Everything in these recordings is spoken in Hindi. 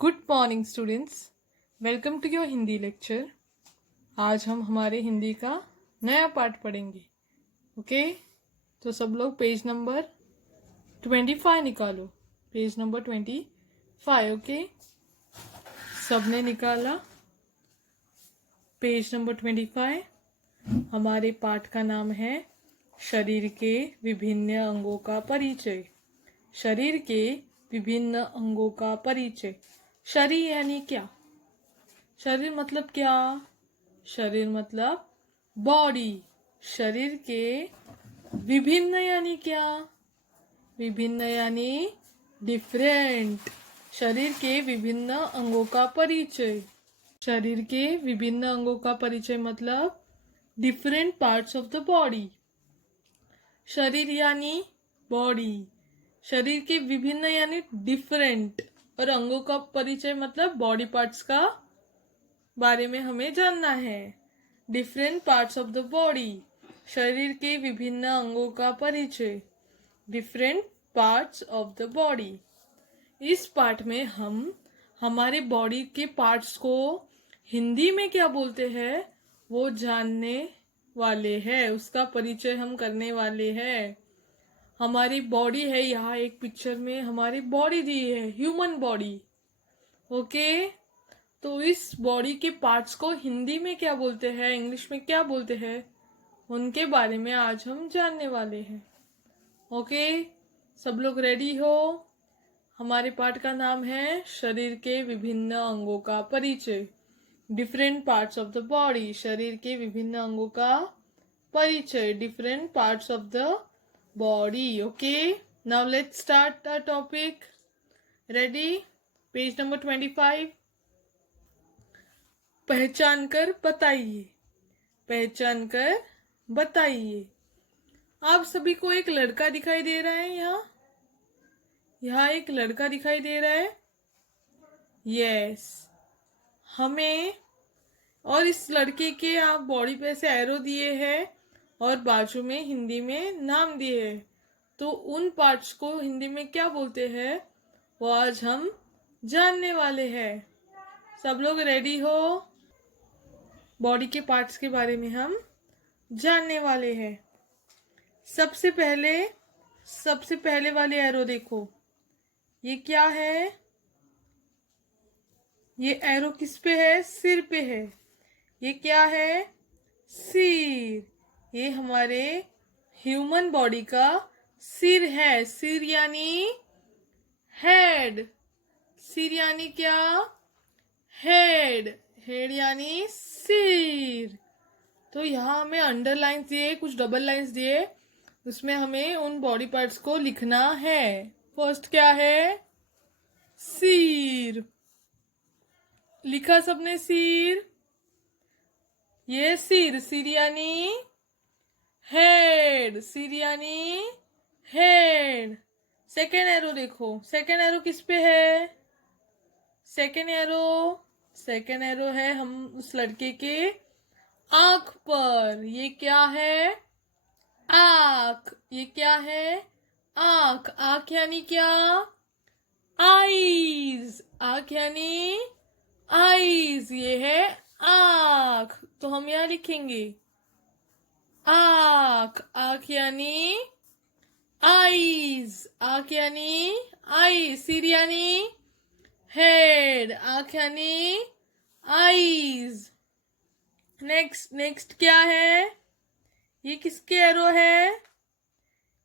Good morning students, welcome to your Hindi lecture. आज हम हमारे हिंदी का नया पाठ पढ़ेंगे। ओके, तो सब लोग पेज नंबर 25 निकालो। Page number 25। ओके, सबने निकाला पेज नंबर 25। हमारे पाठ का नाम है शरीर के विभिन्न अंगों का परिचय। शरीर के विभिन्न अंगों का परिचय। शरीर यानी क्या? शरीर मतलब क्या? शरीर मतलब बॉडी। शरीर के विभिन्न यानी क्या? विभिन्न यानी डिफरेंट। शरीर के विभिन्न अंगों का परिचय। शरीर के विभिन्न अंगों का परिचय मतलब different parts of the body. शरीर यानी बॉडी, शरीर के विभिन्न यानी डिफरेंट, और अंगों का परिचय मतलब बॉडी पार्ट्स का बारे में हमें जानना है। Different parts of the body, शरीर के विभिन्न अंगों का परिचय। Different parts of the body. इस पाठ में हम हमारे बॉडी के पार्ट्स को हिंदी में क्या बोलते हैं वो जानने वाले हैं, उसका परिचय हम करने वाले हैं। हमारी बॉडी है, यहाँ एक पिक्चर में हमारी बॉडी दी है, ह्यूमन बॉडी। ओके, तो इस बॉडी के पार्ट्स को हिंदी में क्या बोलते हैं, इंग्लिश में क्या बोलते हैं, उनके बारे में आज हम जानने वाले हैं। ओके, सब लोग रेडी हो? हमारे पाठ का नाम है शरीर के विभिन्न अंगों का परिचय। Different parts of the body, शरीर के विभिन्न अंगों का परिचय। Different parts of the body. Okay, now let's start the topic. Ready? Page number 25। पहचान कर बताइए। पहचान कर बताइए। आप सभी को एक लड़का दिखाई दे रहा है। यहाँ एक लड़का दिखाई दे रहा है। यस, हमें, और इस लड़के के आप बॉडी पे से एरो दिए हैं और बाजू में हिंदी में नाम दिए हैं। तो उन पार्ट्स को हिंदी में क्या बोलते हैं वो आज हम जानने वाले हैं। सब लोग रेडी हो? बॉडी के पार्ट्स के बारे में हम जानने वाले हैं। सबसे पहले वाले एरो देखो, ये क्या है? ये एरो किस पे है? सिर पे है। ये क्या है? सिर। ये हमारे ह्यूमन बॉडी का सिर है। सिर यानी हेड। सिर यानी क्या? हेड। हेड यानी सिर। तो यहाँ हमें अंडरलाइंस दिए, कुछ डबल लाइंस दिए, उसमें हमें उन बॉडी पार्ट्स को लिखना है। फर्स्ट क्या है? सिर। लिखा सबने सिर? ये सिर। सिर यानी हेड। सिर यानी हेड। सेकेंड एरो देखो, सेकेंड एरो किस पे है? सेकेंड एरो है हम उस लड़के के आंख पर। ये क्या है? आंख। ये क्या है? आंख। आंख यानी क्या? आईज। आंख यानी आईज। ये है आंख, तो हम यहाँ लिखेंगे आंख। आंख यानी आईज। आंख यानी आई। सिर यानी हेड। आंख यानी आईज। नेक्स्ट क्या है? ये किसके एरो है?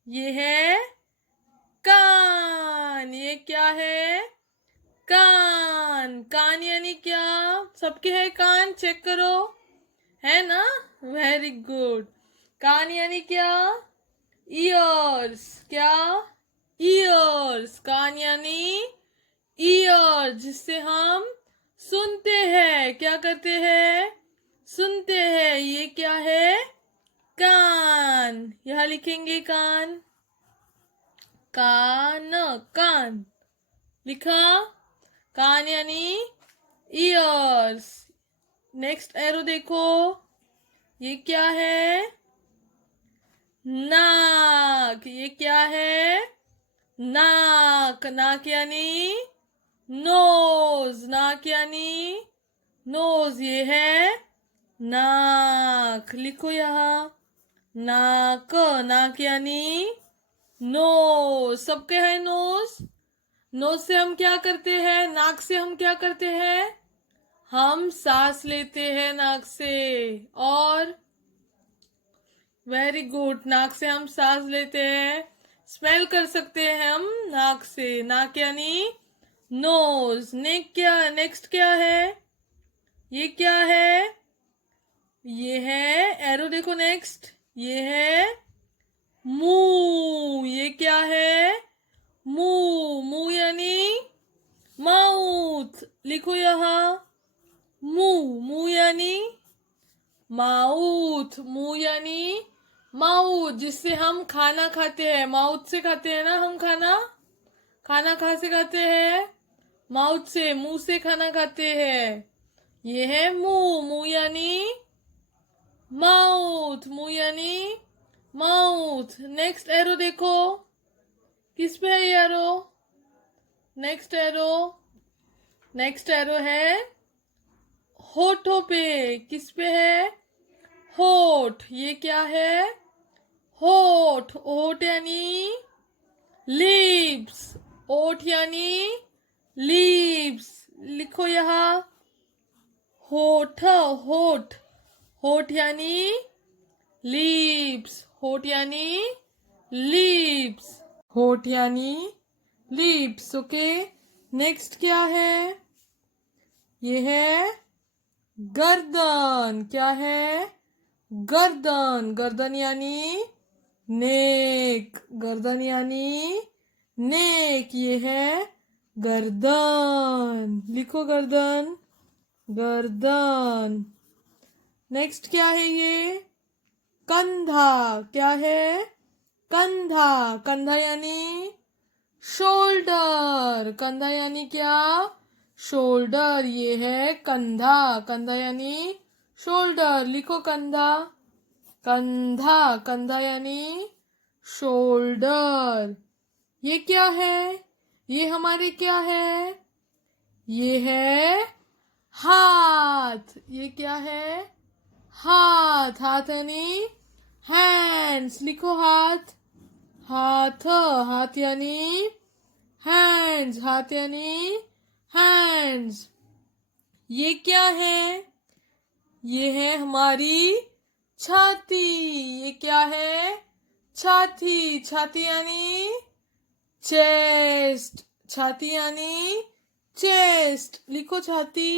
ये है कान। ये क्या है? कान। कान यानी क्या? सबके है कान? चेक करो, है ना? Very good. कान यानी क्या? ईयर्स। क्या? ईयर्स। कान यानी ईयर, जिससे हम सुनते हैं। क्या करते हैं? सुनते हैं। ये क्या है? कान। यहाँ लिखेंगे कान। कान। कान लिखा। कान यानी ईयर्स। नेक्स्ट एरो देखो, ये क्या है? नाक। ये क्या है? नाक। नाक यानी नोज। नोज, नाक यानी नोज, ये है नाक। लिखो यहाँ नाक, नाक यानी नोज। सबके है नोज। नोज से हम क्या करते हैं, नाक से हम क्या करते हैं, हम सांस लेते हैं नाक से। और वेरी गुड, नाक से हम सांस लेते हैं। स्मेल कर सकते हैं हम नाक से, नाक यानी नोज। नेक्स्ट क्या है, ये क्या है, ये है एरो देखो नेक्स्ट, ये है मुंह। ये क्या है, मुंह। मुंह यानी माउथ। लिखो यहाँ मुंह, मुंह यानी माउथ। मुंह यानी माउथ, जिससे हम खाना खाते हैं, माउथ से खाते हैं ना हम खाना। खाना कहाँ से खाते हैं, माउथ से, मुंह से खाना खाते हैं। ये है मुंह, मुंह यानी माउथ, मुंह यानी माउथ। नेक्स्ट एरो देखो, किस पे है ये arrow, next arrow, next arrow है होठों पे। किस पे है, होठ। ये क्या है, होठ। होठ यानी लिप्स, ओठ यानी लिप्स। लिखो यहाँ होठ, होठ, होठ यानी लिप्स, होठ यानी लिप्स, होठ यानी लिप्स। ओके, नेक्स्ट क्या है, ये है गर्दन। क्या है, गर्दन। गर्दन यानी नेक, गर्दन यानी नेक। ये है गर्दन। लिखो गर्दन, गर्दन। नेक्स्ट क्या है, ये कंधा। क्या है, कंधा। कंधा यानी शोल्डर, कंधा यानी क्या, शोल्डर। ये है कंधा, कंधा यानी शोल्डर। लिखो कंधा, कंधा, कंधा यानी शोल्डर। ये क्या है, ये हमारे क्या है, ये है हाथ। ये क्या है, हाथ। हाथ यानी हैंड्स। लिखो हाथ, हाथ, हाथ यानी हैंड्स, हाथ यानी हैंड्स। ये क्या है, ये है हमारी छाती। ये क्या है, छाती। छाती यानी चेस्ट, छाती यानी चेस्ट। लिखो छाती,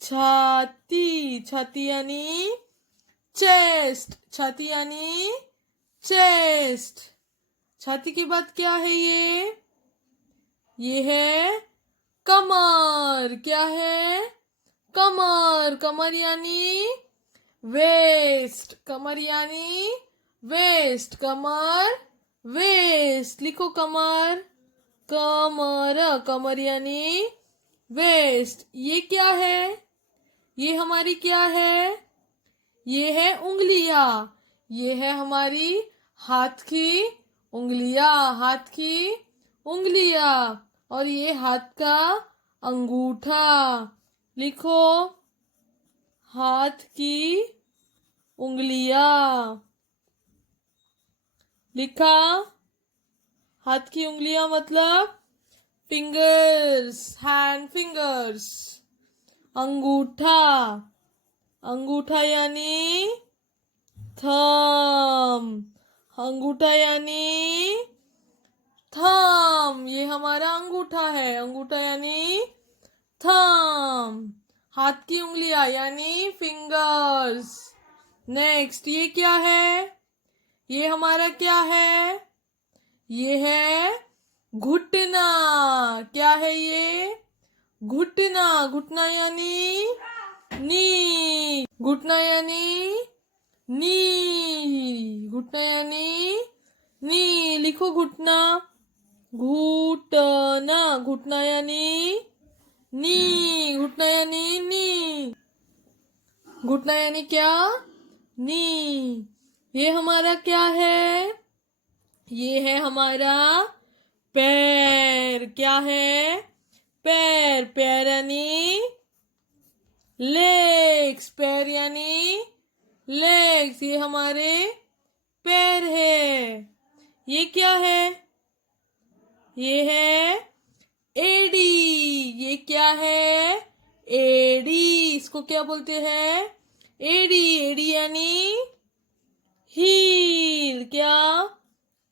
छाती, छाती यानी चेस्ट, छाती यानी चेस्ट। छाती के बाद क्या है, ये है कमर। क्या है, कमर। कमर यानी वेस्ट, कमर यानी वेस्ट, कमर वेस्ट। लिखो कमर, कमर, कमर यानी वेस्ट। ये क्या है, ये हमारी क्या है, ये है उंगलियां। ये है हमारी हाथ की उंगलियां, हाथ की उंगलियां। और ये हाथ का अंगूठा। लिखो हाथ की उंगलियां। लिखा, हाथ की उंगलियां मतलब फिंगर्स, हैंड फिंगर्स। अंगूठा, अंगूठा यानी थंब, अंगूठा यानी थंब। ये हमारा अंगूठा है, अंगूठा यानी थंब। हाथ की उंगलियां यानी फिंगर्स। नेक्स्ट ये क्या है, ये हमारा क्या है, ये है घुटना। क्या है ये, घुटना। घुटना यानी नी, घुटना यानी नी, घुटना यानी नी। लिखो घुटना, घुटना, घुटना यानी नी, घुटना यानी नी, घुटना यानी क्या, नी। ये हमारा क्या है, ये है हमारा पैर। क्या है, पैर, पैर यानी लेग्स, पैर यानी लेग्स, ये हमारे पैर है। ये क्या है? ये है एडी। ये क्या है? एडी। इसको क्या बोलते हैं? एडी। एडी यानी हील। क्या?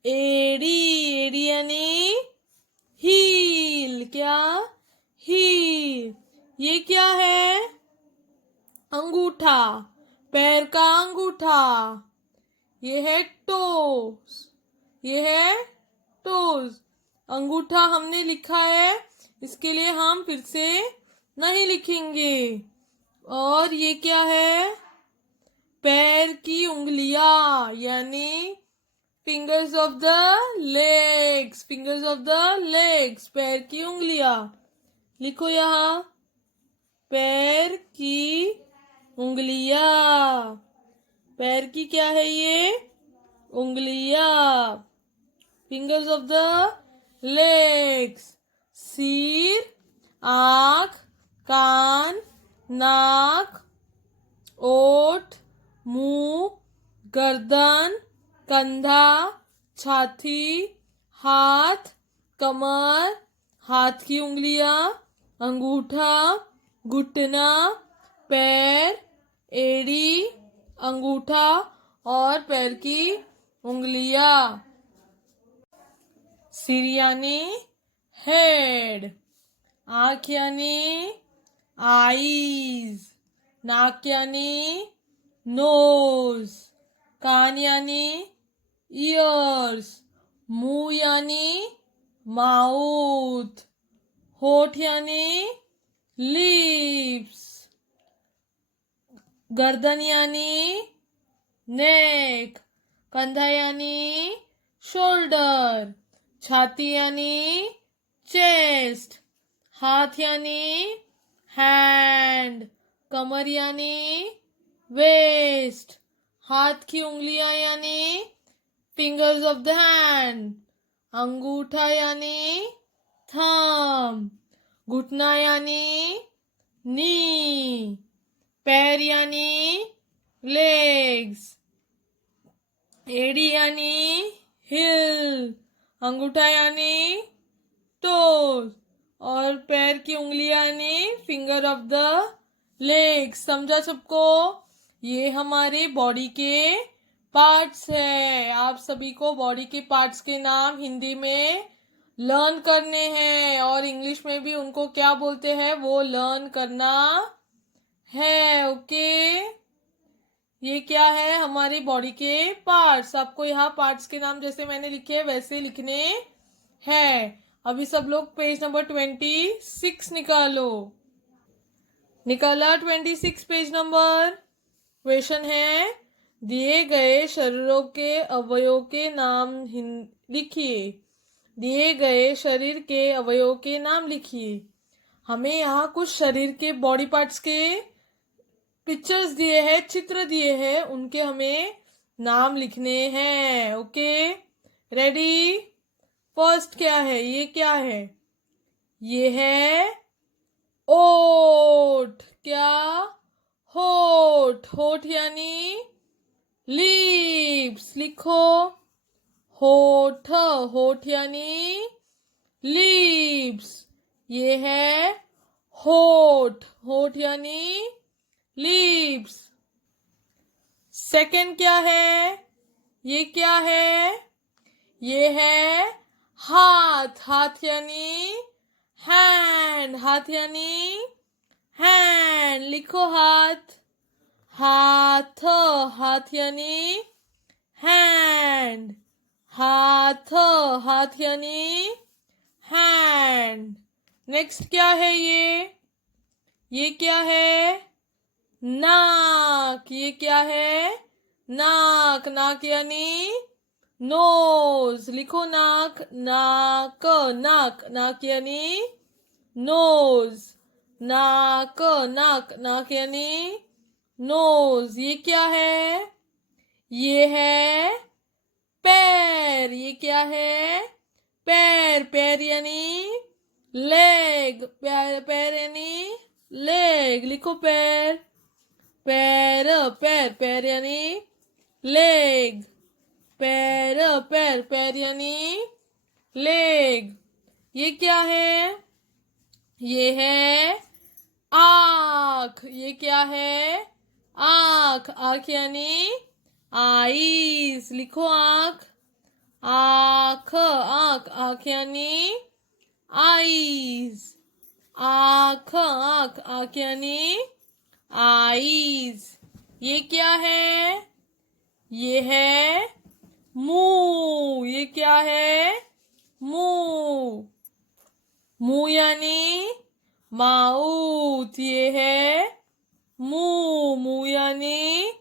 एडी। एडी यानी हील। क्या? हील। ये क्या है? अंगूठा, पैर का अंगूठा। ये है टोस। ये है टोस। अंगूठा हमने लिखा है, इसके लिए हम फिर से नहीं लिखेंगे। और ये क्या है? पैर की उंगलियां यानी fingers of the legs. Fingers of the legs, पैर की उंगलियां। लिखो यहाँ, पैर की उंगलियां। पैर की क्या है ये? उंगलियां। Fingers of the legs. सिर, आंख, कान, नाक, ओठ, मुंह, गर्दन, कंधा, छाती, हाथ, कमर, हाथ की उंगलियां, अंगूठा, घुटना, पैर, एड़ी, अंगूठा और पैर की उंगलियां। सिर यानी हेड, आंख यानी आईज, नाक यानी नोज, कान यानी ईयर्स, मुंह यानी माउथ, होठ यानी लिप्स, गर्दन यानी नेक, कंधा यानी शोल्डर, छाती यानी चेस्ट, हाथ यानी हैंड, कमर यानी वेस्ट, हाथ की उंगलियां यानी फिंगर्स ऑफ द हैंड, अंगूठा यानी थंब, घुटना यानी नी, पैर यानी लेग्स, एड़ी यानी हिल, अंगूठा यानी टोज और पैर की उंगलियां यानी फिंगर ऑफ द लेग्स। समझा सबको? ये हमारे बॉडी के पार्ट्स है। आप सभी को बॉडी के पार्ट्स के नाम हिंदी में लर्न करने हैं और इंग्लिश में भी उनको क्या बोलते हैं वो लर्न करना है। ओके, ये क्या है? हमारी बॉडी के पार्ट्स। आपको यहाँ पार्ट्स के नाम जैसे मैंने लिखे वैसे लिखने हैं। अभी सब लोग पेज नंबर 26 निकालो। निकाला 26 पेज नंबर। क्वेश्चन है, दिए गए शरीरों के अवयवों के नाम लिखिए। दिए गए शरीर के अवयवों के नाम लिखिए। हमें यहाँ कुछ शरीर के बॉडी पार्ट्स के पिक्चर्स दिए हैं, चित्र दिए हैं, उनके हमें नाम लिखने हैं। Okay, ready? फर्स्ट क्या है? ये क्या है? ये है ओठ। क्या? होठ। होठ यानी लिप्स। लिखो, होठ। होठ यानी लिप्स। ये है होठ। होठ यानी लिप्स। सेकंड क्या है? ये क्या है? ये है हाथ। हाथ यानी हैंड। हाथ यानी हैंड। लिखो, हाथ। हाथ। हाथ यानी हैंड। हाथ। हाथ यानी हैंड। नेक्स्ट क्या है? ये क्या है? नाक। ये क्या है? नाक। नाक यानी नोज। लिखो, नाक। नाक। नाक। नाक यानी नोज। नाक। नाक। नाक यानी नोज। ये क्या है? ये है पैर। ये क्या है? पैर। पैर यानी लेग, पैर यानी लेग, लिखो पैर, पैर पैर, पैर यानी लेग, पैर पैर, पैर यानी लेग। ये क्या है? ये है आँख। ये क्या है? आँख, आँख यानी आईज, लिखो आँख, आँख, आँख, आँख यानी आईज, आँख, आँख, आँख यानी आईज। ये क्या है? ये है मुंह। ये क्या है? मुंह, मुंह यानी माउथ। ये है मुंह, मुंह यानी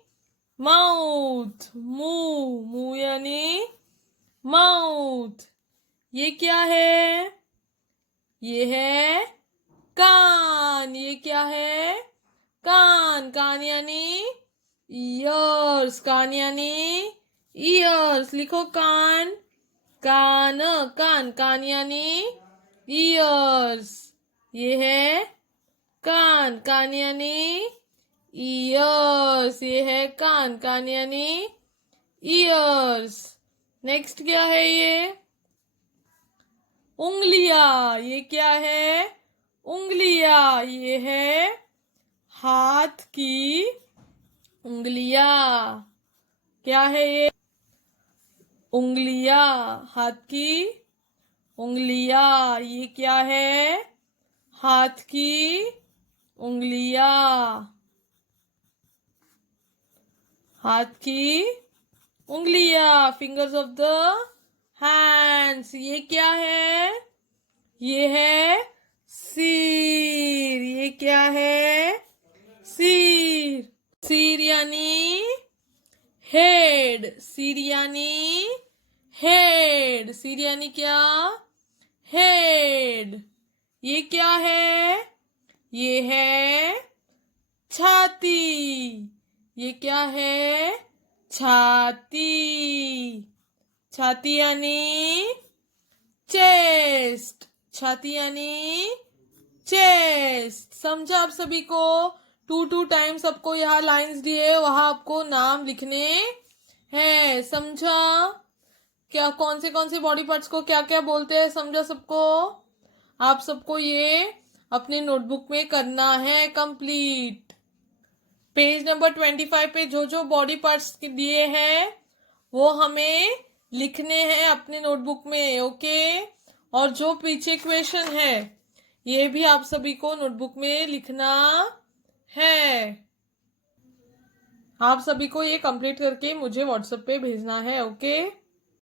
माउथ, मुंह, मुंह यानी माउथ। ये क्या है? ये है कान। ये क्या है? कान, कान यानी ईयर्स, कान यानी ईयर्स, लिखो कान, कान, कान, कान यानी ईयर्स। ये है कान, कान यानी ईयर्स। ये है कान, कान यानी ईयर्स। नेक्स्ट क्या है? ये उंगलियां। ये क्या है? उंगलियां। ये है हाथ की उंगलियां। क्या है ये? उंगलियां, हाथ की उंगलियां। ये क्या है? हाथ की उंगलियां, हाथ की उंगलियां, फिंगर्स ऑफ द हैंड्स। ये क्या है? ये है सिर। ये क्या है? सिर, सिर यानी हेड, सिर यानी हेड, सिर यानी क्या? हेड। ये क्या है? ये है छाती। ये क्या है? छाती, छाती यानी चेस्ट, छाती यानी चेस्ट। समझा आप सभी को? 2 टाइम्स आपको यहाँ लाइंस दिए, वहां आपको नाम लिखने हैं। समझा? क्या कौन से बॉडी पार्ट्स को क्या क्या बोलते हैं? समझा सबको? आप सबको ये अपने नोटबुक में करना है कंप्लीट। पेज नंबर 25 पे जो जो बॉडी पार्ट्स दिए हैं वो हमें लिखने हैं अपने नोटबुक में, ओके। और जो पीछे क्वेश्चन है ये भी आप सभी को नोटबुक में लिखना है। आप सभी को ये कंप्लीट करके मुझे व्हाट्सएप पे भेजना है, ओके।